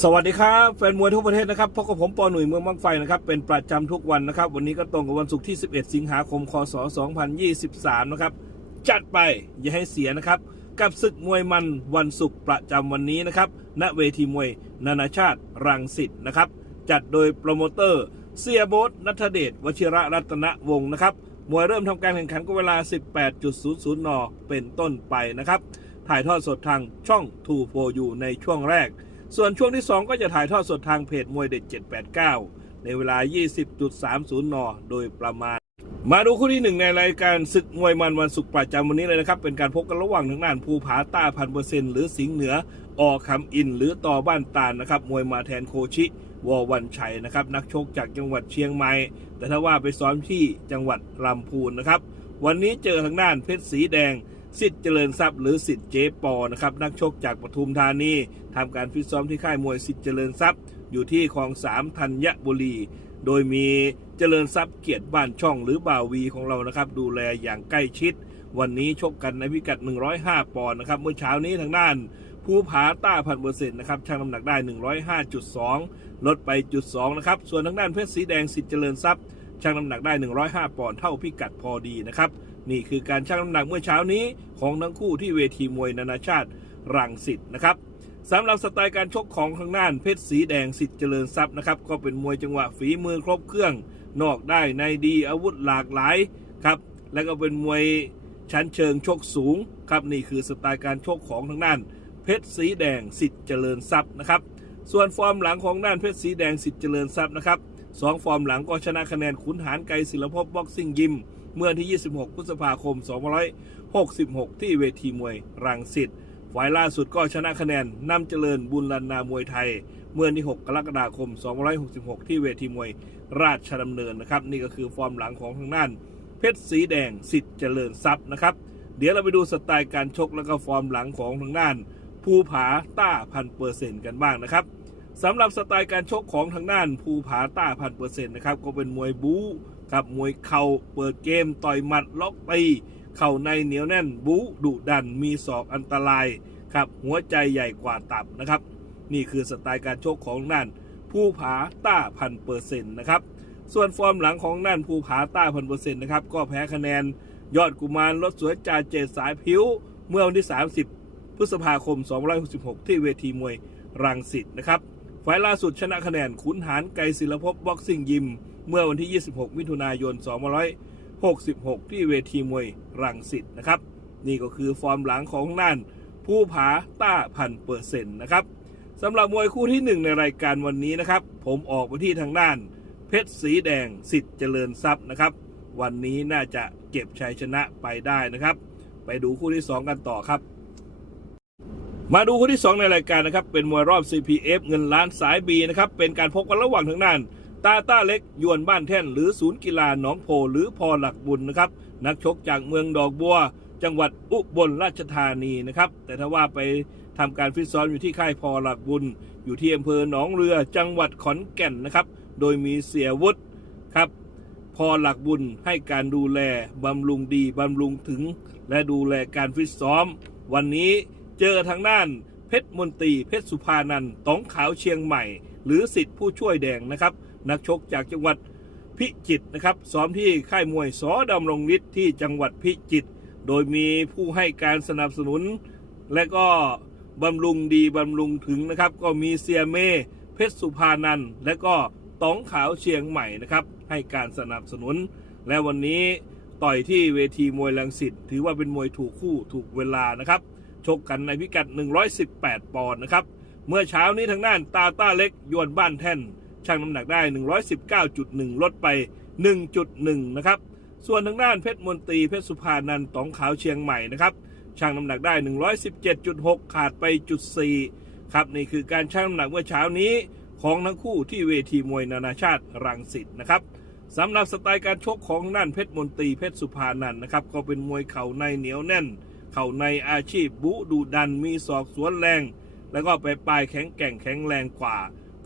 สวัสดีครับแฟนมวยทั่วประเทศนะครับพบกับผมปอหนุ่ยเมืองบางไฟนะครับเป็นประจำทุกวันนะครับ วันนี้ก็ตรงกับวันศุกร์ที่ 11 สิงหาคม คศ 2023 นะครับ จัดไปอย่าให้เสียนะครับ กับศึกมวยมันวันศุกร์ประจำวันนี้นะครับณเวทีมวย นานาชาติรังสิตนะครับ จัดโดยโปรโมเตอร์เสียโบทนัทเดชวชิระรัตนวงศ์นะครับมวยเริ่มทำการแข่งขันก็เวลา 18.00 น เป็นต้นไปนะครับถ่ายทอดสดทางช่อง2 4 u ในช่วงแรก ส่วนช่วงที่ 2 ก็จะถ่ายทอดสดทางเพจมวยเด็ด 789 ในเวลา 20.30 น โดยประมาณ มาดูคู่ที่หนึ่งในรายการศึกมวยมันวันศุกร์ประจำวันนี้เลยนะครับ เป็นการพบกันระหว่างทางด้านภูผาต้าพันเปอร์เซ็นต์หรือสิงห์เหนืออคำอิน หรือต่อบ้านตาลนะครับ มวยมาแทนโคชิวอวันชัยนะครับ นักชกจากจังหวัดเชียงใหม่ แต่ถ้าว่าไปซ้อมที่จังหวัดลำพูนนะครับ วันนี้เจอทางด้านเพชรสีแดง สิทธิ์เจริญทรัพย์หรือสิทธิ์เจปอนะครับนักชกจากปทุมธานีทำการฟิตซ้อมที่ค่ายมวยสิทธิ์เจริญทรัพย์ อยู่ที่คลองสามธัญบุรี โดยมีเจริญทรัพย์เกียรติบ้านช่องหรือบ่าววีของเรานะครับดูแลอย่างใกล้ชิด วันนี้ชกกันในพิกัด 105 ปอนด์นะครับเมื่อเช้านี้ทางด้านภูผาต้าพันเปอร์เซ็นต์นะครับชั่งน้ำหนักได้ 105.2 ลดไปจุด2นะครับส่วนทางด้านเพชรสีแดงสิทธิ์เจริญทรัพย์ชั่งน้ำหนักได้ 105 ปอนด์เท่าพิกัดพอดีนะครับ นี่คือการชั่งน้ำหนักเมื่อเช้านี้ของทั้งคู่ที่เวทีมวยนานาชาติรังสิตนะครับสำหรับสไตล์การชกของทางด้านเพชรสีแดงสิทธิ์เจริญทรัพย์นะครับก็เป็นมวยจังหวะฝีมือครบเครื่อง นอกได้ในดีอาวุธหลากหลายครับและก็เป็นมวยชั้นเชิงชกสูงครับนี่คือสไตล์การชกของทางด้าน เพชรสีแดงสิทธิ์เจริญทรัพย์นะครับ ส่วนฟอร์มหลังของด้านเพชรสีแดงสิทธิ์เจริญทรัพย์นะครับสองฟอร์มหลังก็ชนะคะแนนขุนหารไกรศิลปภพบ็อกซิ่งยิม เมื่อวันที่ 26 พฤษภาคม 2566 ที่เวทีมวยรังสิตฝ่ายล่าสุดก็ชนะคะแนนนำเจริญบุญลันนามวยไทย เมื่อวันที่ 6 กรกฎาคม 2566 ที่เวทีมวยราชดำเนินนะครับ นี่ก็คือฟอร์มหลังของทางด้าน เพชรสีแดงสิทธิ์เจริญทรัพย์นะครับ เดี๋ยวเราไปดูสไตล์การชกแล้วก็ฟอร์มหลังของทางด้านภูผาต้าพันเปอร์เซ็นต์กันบ้างนะครับสำหรับสไตล์การชกของทางด้านภูผาต้าพันเปอร์เซ็นต์นะครับก็เป็นมวยบู๊ ครับมวยเข่าเปิดเกมต่อยหมัดล็อกตีเข่าในเหนียวแน่นบู๊ดุดันมีศอกอันตรายครับหัวใจใหญ่กว่าตับนะครับ นี่คือสไตล์การชกของนั่นภูผาต้าพันเปอร์เซ็นต์นะครับส่วนฟอร์มหลังของนั่นภูผาต้าพันเปอร์เซ็นต์นะครับก็แพ้คะแนนยอดกุมารรถสวยจ่าเจดสายผิว เมื่อวันที่ 30 พฤษภาคม 266 ที่เวทีมวยรังสิตนะครับไฟล์ล่าสุดชนะคะแนนขุนหารไกรศิลปภพบ็อกซิ่งยิม เมื่อวันที่ 26 มิถุนายน 2566 ที่เวทีมวยรังสิตนะครับ นี่ก็คือฟอร์มหลังของน่านผู้ผาต้าพันเปอร์เซ็นต์นะครับสำหรับมวยคู่ที่ 1 ในรายการวันนี้นะครับ ผมออกไปที่ทางด้าน เพชรสีแดงสิทธิ์เจริญทรัพย์นะครับ วันนี้น่าจะเก็บชัยชนะไปได้นะครับ ไปดูคู่ที่ 2 กันต่อครับมาดูคู่ที่ 2 ในรายการนะครับ เป็นมวยรอบ CPF เงินล้านสายบีนะครับ เป็นการพบกันระหว่างทางด้าน ตาต้าเล็กยวนบ้านแท่นหรือศูนย์กีฬาหนองโพหรือพอหลักบุญนะครับ นักชกจากเมืองดอกบัว จังหวัดอุบลราชธานีนะครับ แต่ถ้าว่าไปทำการฟิตซ้อมอยู่ที่ค่ายพอหลักบุญ อยู่ที่อำเภอหนองเรือจังหวัดขอนแก่นนะครับ โดยมีเสียวุฒิครับ พอหลักบุญให้การดูแลบำรุงดีบำรุงถึง และดูแลการฟิตซ้อม วันนี้เจอทางด้านเพชรมนตรีเพชรสุภานันท์ต๋องขาวเชียงใหม่ หรือสิทธิ์ผู้ช่วยแดงนะครับ นักชกจากจังหวัดพิจิตรนะครับซ้อมที่ค่ายมวยสอดำรงฤทธิ์ที่จังหวัดพิจิตรโดยมีผู้ให้การสนับสนุน และก็บำรุงดีบำรุงถึงนะครับ ก็มีเซียเมเพชรสุภานันและก็ต๋องขาวเชียงใหม่นะครับให้การสนับสนุน และวันนี้ต่อยที่เวทีมวยลังสิตถือว่าเป็นมวยถูกคู่ถูกเวลานะครับชกกันในพิกัด 118 ปอนด์นะครับ เมื่อเช้านี้ทางด้านตาต้าเล็กยวนบ้านแท่น ชั่งน้ำหนักได้ 119.1 ลดไป 1.1 นะครับ ส่วนทางด้านเพชรมนตรีเพชรสุภานันท์ตองขาวเชียงใหม่นะครับชั่งน้ำหนักได้ 117.6 ขาดไปจุด4ครับนี่คือการชั่งน้ำหนักเมื่อเช้านี้ของทั้งคู่ที่เวทีมวยนานาชาติรังสิตนะครับสำหรับสไตล์การชกของทางด้านเพชรมนตรีเพชรสุภานันนะครับก็เป็นมวยเข่าในเหนียวแน่น เข่าในอาชีพบุดุดันมีศอกสวนแรง แล้วก็ไปปลายแข็งแกร่งแข็งแรงกว่า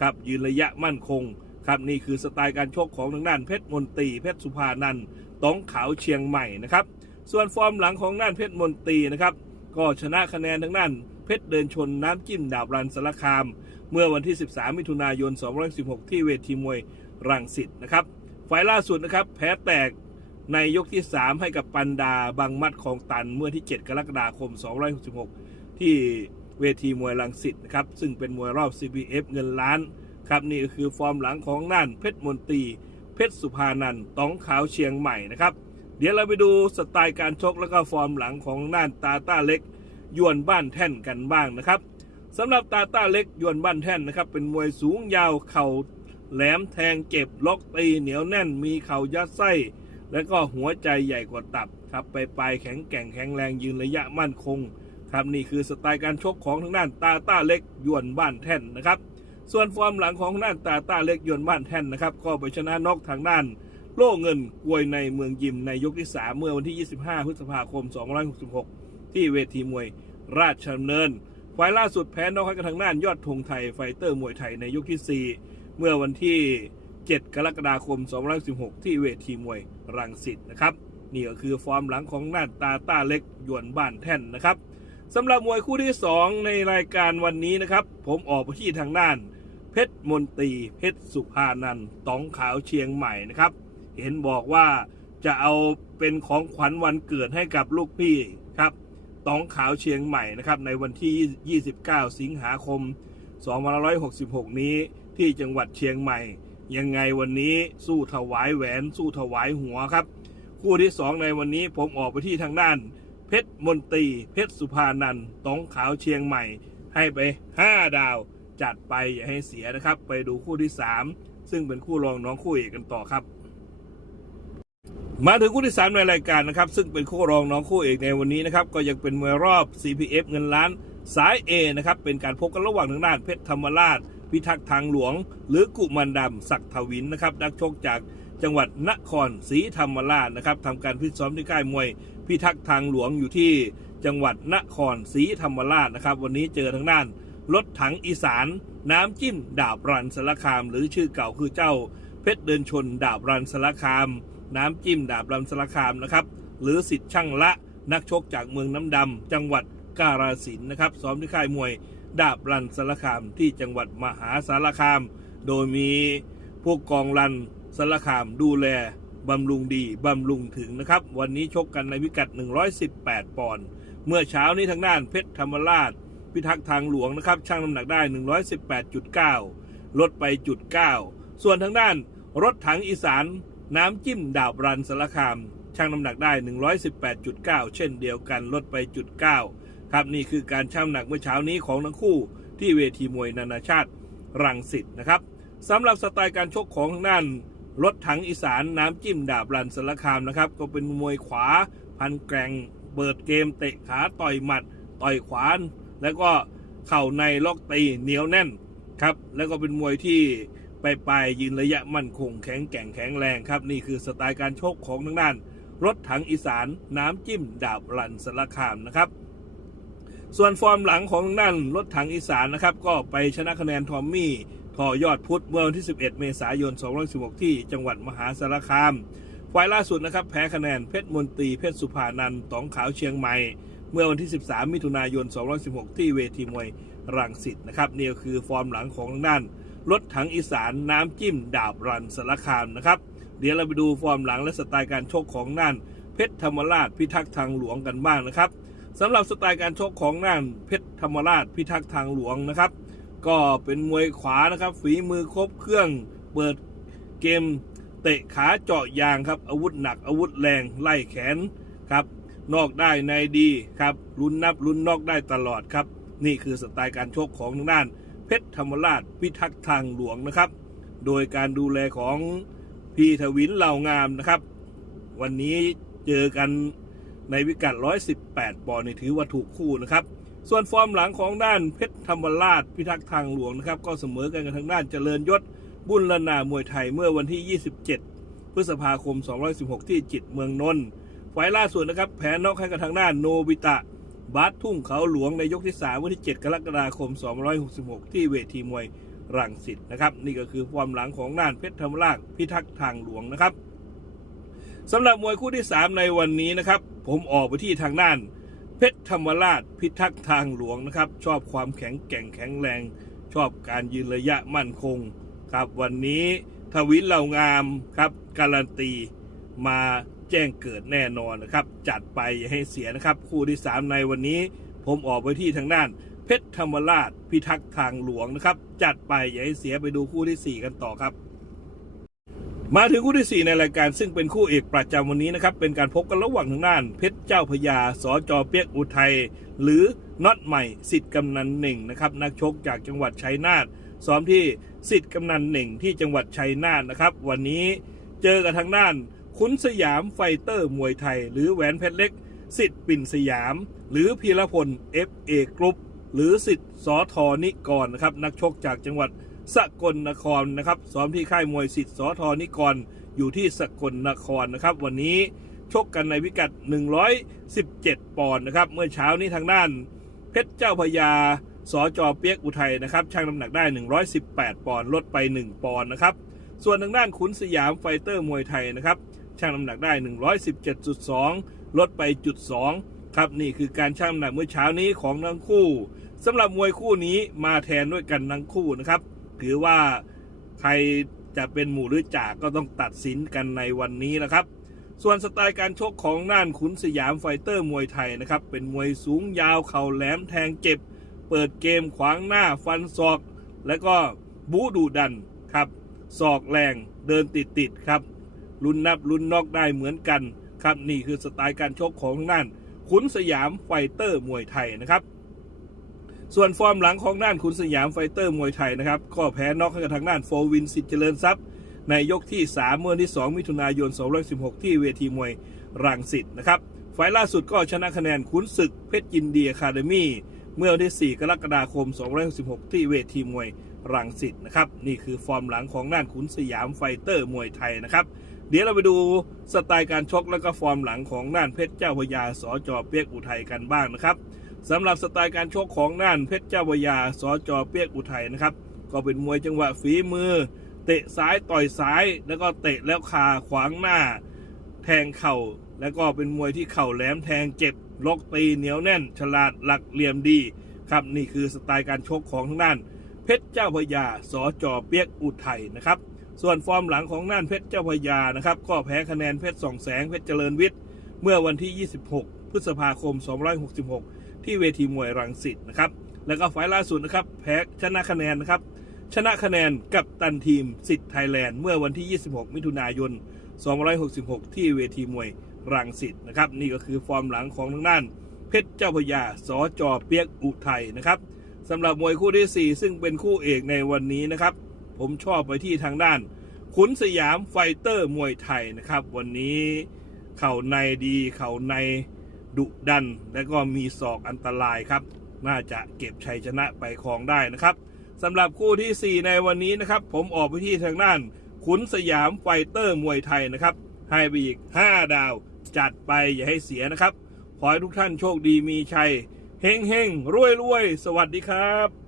ครับยืนระยะมั่นคงครับนี่คือสไตล์การชกของทางด้านเพชรมนตรีเพชรสุภานันต้องขาวเชียงใหม่นะครับส่วนฟอร์มหลังของด้านเพชรมนตรีนะครับก็ชนะคะแนนทางด้านเพชรเดินชนน้ำจิ้มดาบรันสารคาม เมื่อวันที่ 13 มิถุนายน2516 ที่เวทีมวยรังสิตนะครับไฟล์ล่าสุดนะครับแพ้แตกในยกที่ 3 ให้กับปันดาบางมัดของตันเมื่อที่ 7 กรกฎาคม 266 ที่ เวทีมวยรังสิตนะครับซึ่งเป็นมวยรอบ CPF เงินล้านครับนี่ก็คือฟอร์มหลังของน่านเพชรมนตรีเพชรสุภานันท์ต้องขาวเชียงใหม่นะครับ เดี๋ยวเราไปดูสไตล์การชกแล้วก็ฟอร์มหลังของน่านตาต้าเล็กยวนบ้านแท่นกันบ้างนะครับสำหรับตาต้าเล็กยวนบ้านแท่นนะครับเป็นมวยสูงยาวเข่าแหลมแทงเก็บล็อกตีเหนียวแน่นมีเข่ายัดไส้ แล้วก็หัวใจใหญ่กว่าตับครับไปปลายแข็งแกร่งแข็งแรงยืนระยะมั่นคง ครับนี่คือสไตล์การชกของทางด้านตาต้าเล็กยวนบ้านแท่นนะครับ ส่วนฟอร์มหลังของทางด้านตาต้าเล็กยวนบ้านแท่นนะครับ ก็ไปชนะน็อกทางด้านโล่เงินกวยในเมืองยิมในยกที่ 3 เมื่อวันที่ 25 พฤษภาคม 2566 ที่เวทีมวยราชดำเนินไฟล์ล่าสุดแพ้น็อกให้กับทางด้านยอดธงไทยไฟเตอร์มวยไทยในยกที่ 4 เมื่อวันที่ 7 กรกฎาคม 2516 ที่เวทีมวยรังสิตนะครับนี่ก็คือฟอร์มหลังของหน้าตาต้าเล็กยวนบ้านแท่นนะครับ สำหรับมวยคู่ที่ 2 ในรายการวันนี้นะครับ ผมออกไปที่ทางด้าน เพชรมนตรีเพชรสุภานันท์ตองขาวเชียงใหม่นะครับ เห็นบอกว่าจะเอาเป็นของขวัญวันเกิดให้กับลูกพี่ครับตองขาวเชียงใหม่นะครับในวันที่ 29 สิงหาคม 2566 นี้ที่จังหวัดเชียงใหม่ ยังไงวันนี้สู้ถวายแหวน สู้ถวายหัวครับ คู่ที่ 2 ในวันนี้ผมออกไปที่ทางด้าน เพชรมนตรี เพชรสุภานันท์ตองขาวเชียงใหม่ ให้ไป 5 ดาว จัดไปอย่าให้เสียนะครับ ไปดูคู่ที่ 3 ซึ่งเป็นคู่รองน้องคู่เอกกันต่อครับ มาถึงคู่ที่ 3 ในรายการนะครับ ซึ่งเป็นคู่รองน้องคู่เอกในวันนี้นะครับ ก็ยังเป็นมวยรอบ CPF เงินล้านสาย A นะครับ เป็นการพบกันระหว่างทางด้านเพชรธรรมราช พิทักษ์ทางหลวง หรือกุมันดำศักดิ์ทวินนะครับนักชกจากจังหวัดนครศรีธรรมราชนะครับทำการฟิตซ้อมที่ค่ายมวย พิทักษ์ทางหลวงอยู่ที่จังหวัดนครศรีธรรมราชนะครับ วันนี้เจอทางด้านรถถังอีสาน น้ำจิ้มดาบรันสารคาม หรือชื่อเก่าคือเจ้าเพชรเดินชน ดาบรันสารคาม น้ำจิ้มดาบรันสารคามนะครับหรือสิทธิ์ช่างละนักชกจากเมืองน้ำดำจังหวัดกาฬสินนะครับซ้อมที่ค่ายมวยดาบรันสารคามที่จังหวัดมหาสารคาม โดยมีพวกกองรันสารคามดูแล บำรุงดี บำรุงถึงนะครับ วันนี้ชกกันในพิกัด 118 ปอนด์เมื่อเช้านี้ทางด้านเพชรธรรมราช พิทักษ์ทางหลวงนะครับช่างน้ำหนักได้ 118.9 ลดไปจุด9ส่วนทางด้านรถถังอีสาน น้ำจิ้มดาบรันสารคาม ช่างน้ำหนักได้ 118.9 เช่นเดียวกันลดไปจุด9ครับนี่คือการช่างน้ำหนักเมื่อเช้านี้ของทั้งคู่ที่เวทีมวยนานาชาติรังสิตนะครับสำหรับสไตล์การชกของทางด้าน รถถังอีสานน้ำจิ้มดาบรันสารคามนะครับ ก็เป็นมวยขวาพันแกร่งเปิดเกมเตะขาต่อยหมัด ต่อยขวาน แล้วก็เข่าในล็อกตีเหนียวแน่นครับ แล้วก็เป็นมวยที่ไปปลายยืนระยะมั่นคงแข็งแกร่งแข็งแรงครับ นี่คือสไตล์การชกของทางด้าน รถถังอีสานน้ำจิ้มดาบรันสารคามนะครับ ส่วนฟอร์มหลังของทางด้านรถถังอีสานนะครับ ก็ไปชนะคะแนนทอมมี่ ทอยอดพุทธเมื่อวันที่ 11 เมษายน2516 ที่จังหวัดมหาสารคามฝ่ายล่าสุดนะครับแพ้คะแนนเพชรมนตรีเพชรสุภานันท์ตองขาวเชียงใหม่ เมื่อวันที่ 13 มิถุนายน2516 ที่เวทีมวยรังสิตนะครับนี่ก็คือฟอร์มหลังของทางด้านรถถังอีสานน้ำจิ้มดาบรันสารคามนะครับเดี๋ยวเราไปดูฟอร์มหลังและสไตล์การชกของน่านเพชรธรรมราชพิทักษ์ทางหลวงกันบ้างนะครับสำหรับสไตล์การชกของน่านเพชรธรรมราชพิทักษ์ทางหลวงนะครับ ก็เป็นมวยขวานะครับ ฝีมือครบเครื่อง เปิดเกมเตะขาเจาะยางครับ อาวุธหนักอาวุธแรงไล่แขนครับนอกได้ในดีครับลุ้นนับลุ้นนอกได้ตลอดครับ นี่คือสไตล์การชกของทางด้าน เพชรธรรมราชพิทักษ์ทางหลวงนะครับ โดยการดูแลของพี่ทวินเหล่างามนะครับ วันนี้เจอกันในวิกัด 118 ปอนด์นี่ถือว่าถูกคู่นะครับ ส่วนฟอร์มหลังของด้านเพชรธรรมราชพิทักษ์ทางหลวงนะครับ ก็เสมอกันกับทางด้านเจริญยศบุญลนามวยไทยเมื่อวันที่ 27 พฤษภาคม 216 ที่จิตเมืองนนท์ไฟล์ล่าสุดนะครับ แพ้นอกให้กับทางด้านโนบิตะบาสทุ่งเขาหลวงในยกที่ 3 วันที่ 7 กรกฎาคม 266 ที่เวทีมวยรังสิตนะครับ นี่ก็คือฟอร์มหลังของด้านเพชรธรรมราชพิทักษ์ทางหลวงนะครับสำหรับมวยคู่ที่ 3 ในวันนี้นะครับ ผมออกไปที่ทางด้าน เพชรธรรมราชพิทักษ์ทางหลวงนะครับ ชอบความแข็งแกร่งแข็งแรง ชอบการยืนระยะมั่นคง ครับวันนี้ทวินเหล่างามครับ การันตีมาแจ้งเกิดแน่นอนนะครับ จัดไปอย่าให้เสียนะครับ คู่ที่ 3 ในวันนี้ ผมออกไปที่ทางด้าน เพชรธรรมราชพิทักษ์ทางหลวงนะครับ จัดไปอย่าให้เสียไปดูคู่ทีสี่4 กันต่อครับ มาถึงคู่ที่ 4 ในรายการซึ่งเป็นคู่เอกประจำวันนี้นะครับ เป็นการพบกันระหว่างทางด้าน เพชรเจ้าพญาสอจอเปียกอุทัย หรือน็อตใหม่สิทธิ์กำนันหนึ่งนะครับนักชกจากจังหวัดชัยนาทซ้อมที่สิทธิ์กำนันหนึ่งที่จังหวัดชัยนาทนะครับ วันนี้เจอกับทางด้านขุนสยามไฟเตอร์มวยไทย หรือแหวนเพชรเล็กสิทธิ์ปิ่นสยาม หรือพีรพล FA กรุ๊ปหรือสิทธิ์สอทอนิกรนะครับนักชกจากจังหวัด สกลนครนะครับซ้อมที่ค่ายมวยสิทธิ์สอทอนิกรอยู่ที่สกลนครนะครับ วันนี้ชกกันในพิกัด 117 ปอนด์นะครับ เมื่อเช้านี้ทางด้าน เพชรเจ้าพญาสอจอเปียกอุทัยนะครับช่างน้ำหนักได้ 118 ปอนด์ลดไป 1 ปอนด์นะครับส่วนทางด้านขุนสยามไฟเตอร์มวยไทยนะครับช่างน้ำหนักได้ 117.2 ลดไปจุด2ครับนี่คือการช่างน้ำหนักเมื่อเช้านี้ของทั้งคู่สำหรับมวยคู่นี้มาแทนด้วยกันทั้งคู่นะครับ ถือว่าใครจะเป็นหมู่หรือจ่าก็ต้องตัดสินกันในวันนี้นะครับ ส่วนสไตล์การชกของน่านขุนสยามไฟเตอร์มวยไทยนะครับ เป็นมวยสูงยาวเข่าแหลมแทงเจ็บ เปิดเกมขวางหน้าฟันศอก แล้วก็บูดูดันครับศอกแรงเดินติดติดๆครับลุ้นนับลุ้นนอกได้เหมือนกันครับนี่คือสไตล์การชกของน่านขุนสยามไฟเตอร์มวยไทยนะครับ ส่วนฟอร์มหลังของด้านขุนสยามไฟเตอร์มวยไทยนะครับก็แพ้น็อกให้กับทางด้านโฟวินสิทธิ์เจริญทรัพย์ในยกที่ 3 เมื่อวันที่ 2 มิถุนายน 216 ที่เวทีมวยรังสิตนะครับไฟล่าสุดก็ชนะคะแนนขุนศึกเพชรยินดีอะคาเดมี่เมื่อวันที่ 4 กรกฎาคม216ที่เวทีมวยรังสิตนะครับนี่คือฟอร์มหลังของด้านขุนสยามไฟเตอร์มวยไทยนะครับเดี๋ยวเราไปดูสไตล์การชกและก็ฟอร์มหลังของด้านเพชรเจ้าพยาสอจอเปียกอุทัยกันบ้างนะครับ สำหรับสไตล์การชกของด้านเพชรเจ้าพยาสอจอเปียกอุทัยนะครับ ก็เป็นมวยจังหวะฝีมือ เตะซ้ายต่อยซ้าย แล้วก็เตะแล้วคาขวางหน้า แทงเข่า แล้วก็เป็นมวยที่เข่าแหลมแทงเจ็บล็อกตีเหนียวแน่น ฉลาดหลักเหลี่ยมดีครับนี่คือสไตล์การชกของทางด้าน เพชรเจ้าพยาสอจอเปียกอุทัยนะครับ ส่วนฟอร์มหลังของน่านเพชรเจ้าพยานะครับก็แพ้คะแนนเพชรสองแสงเพชรเจริญวิทย์เมื่อวันที่ 26 พฤษภาคม 266 ที่เวทีมวยรังสิตนะครับ แล้วก็ไฟล์ล่าสุดนะครับแพ้ชนะคะแนนนะครับ ชนะคะแนนกับตันทีมสิทธิ์ไทยแลนด์เมื่อวันที่ 26 มิถุนายน 266 ที่เวทีมวยรังสิตนะครับ นี่ก็คือฟอร์มหลังของทางด้าน เพชรเจ้าพยาสอจอเปียกอุทัยนะครับสำหรับมวยคู่ที่ 4 ซึ่งเป็นคู่เอกในวันนี้นะครับ ผมชอบไปที่ทางด้าน ขุนสยามไฟเตอร์มวยไทยนะครับ วันนี้เข่าในดีเข่าใน ดุดัน และก็มีศอกอันตรายครับ น่าจะเก็บชัยชนะไปครองได้นะครับสำหรับคู่ทีสี่ 4 ในวันนี้นะครับ ผมออกไปที่ทางด้าน ขุนสยามไฟเตอร์มวยไทยนะครับ ให้ไปอีก 5 ดาว จัดไปอย่าให้เสียนะครับ ขอให้ทุกท่านโชคดีมีชัยเฮงเฮงรวยรวยสวัสดีครับ